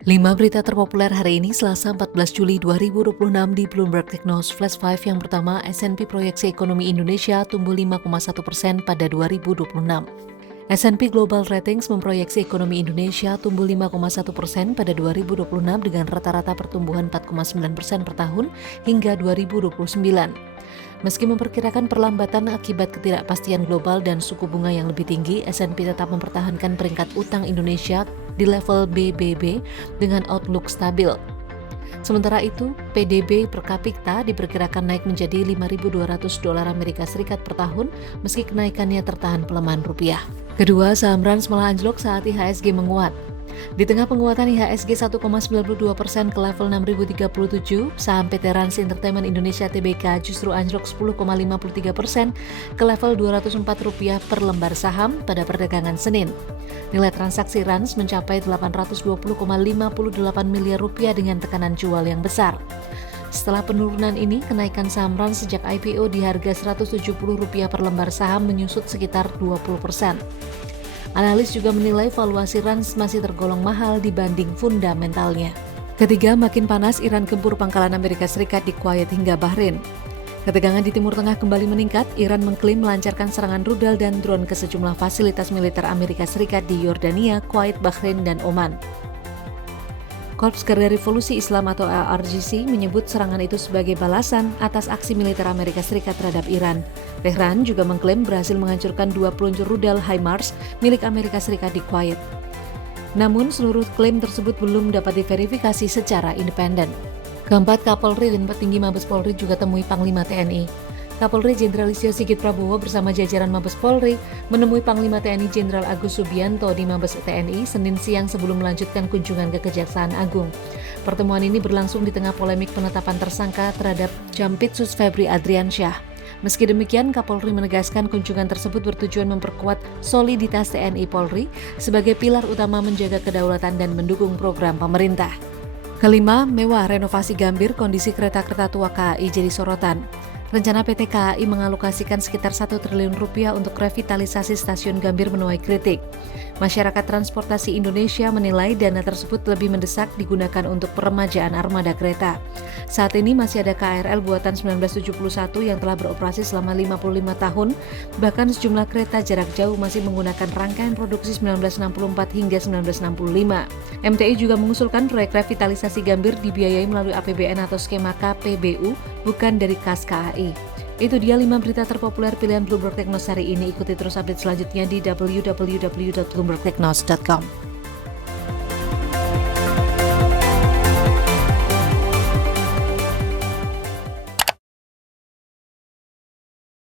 5 berita terpopuler hari ini Selasa 14 Juli 2026 di Bloomberg Technos Flash 5. Yang pertama, S&P proyeksi ekonomi Indonesia tumbuh 5,1% pada 2026. S&P Global Ratings memproyeksi ekonomi Indonesia tumbuh 5,1% pada 2026 dengan rata-rata pertumbuhan 4,9% per tahun hingga 2029. Meski memperkirakan perlambatan akibat ketidakpastian global dan suku bunga yang lebih tinggi, S&P tetap mempertahankan peringkat utang Indonesia di level BBB dengan outlook stabil. Sementara itu, PDB per kapita diperkirakan naik menjadi $5.200 Amerika Serikat per tahun meski kenaikannya tertahan pelemahan rupiah. Kedua, saham Rans malah anjlok saat IHSG menguat. Di tengah penguatan IHSG 1,92% ke level 6.037, saham PT Rans Entertainment Indonesia Tbk justru anjlok 10,53% ke level Rp204 per lembar saham pada perdagangan Senin. Nilai transaksi Rans mencapai Rp820,58 miliar dengan tekanan jual yang besar. Setelah penurunan ini, kenaikan saham Rans sejak IPO di harga Rp170 per lembar saham menyusut sekitar 20%. Analis juga menilai valuasi Rans masih tergolong mahal dibanding fundamentalnya. Ketiga, makin panas Iran gempur pangkalan Amerika Serikat di Kuwait hingga Bahrain. Ketegangan di Timur Tengah kembali meningkat. Iran mengklaim melancarkan serangan rudal dan drone ke sejumlah fasilitas militer Amerika Serikat di Yordania, Kuwait, Bahrain, dan Oman. Korps Garda Revolusi Islam atau IRGC menyebut serangan itu sebagai balasan atas aksi militer Amerika Serikat terhadap Iran. Tehran juga mengklaim berhasil menghancurkan 2 peluncur rudal HIMARS milik Amerika Serikat di Kuwait. Namun, seluruh klaim tersebut belum dapat diverifikasi secara independen. Keempat, Kapolri dan petinggi Mabes Polri juga temui Panglima TNI. Kapolri Jenderal Listio Sigit Prabowo bersama jajaran Mabes Polri menemui Panglima TNI Jenderal Agus Subianto di Mabes TNI Senin siang sebelum melanjutkan kunjungan ke Kejaksaan Agung. Pertemuan ini berlangsung di tengah polemik penetapan tersangka terhadap Jampitsus Febri Adriansyah. Meski demikian, Kapolri menegaskan kunjungan tersebut bertujuan memperkuat soliditas TNI Polri sebagai pilar utama menjaga kedaulatan dan mendukung program pemerintah. Kelima, mewah renovasi Gambir, kondisi kereta-kereta tua KAI jadi sorotan. Rencana PT KAI mengalokasikan sekitar Rp1 triliun untuk revitalisasi stasiun Gambir menuai kritik. Masyarakat Transportasi Indonesia menilai dana tersebut lebih mendesak digunakan untuk peremajaan armada kereta. Saat ini masih ada KRL buatan 1971 yang telah beroperasi selama 55 tahun, bahkan sejumlah kereta jarak jauh masih menggunakan rangkaian produksi 1964 hingga 1965. MTI juga mengusulkan proyek revitalisasi Gambir dibiayai melalui APBN atau skema KPBU, bukan dari kas KAI. Itu dia 5 berita terpopuler pilihan Bloomberg Technos hari ini. Ikuti terus update selanjutnya di www.bloombergtechnos.com.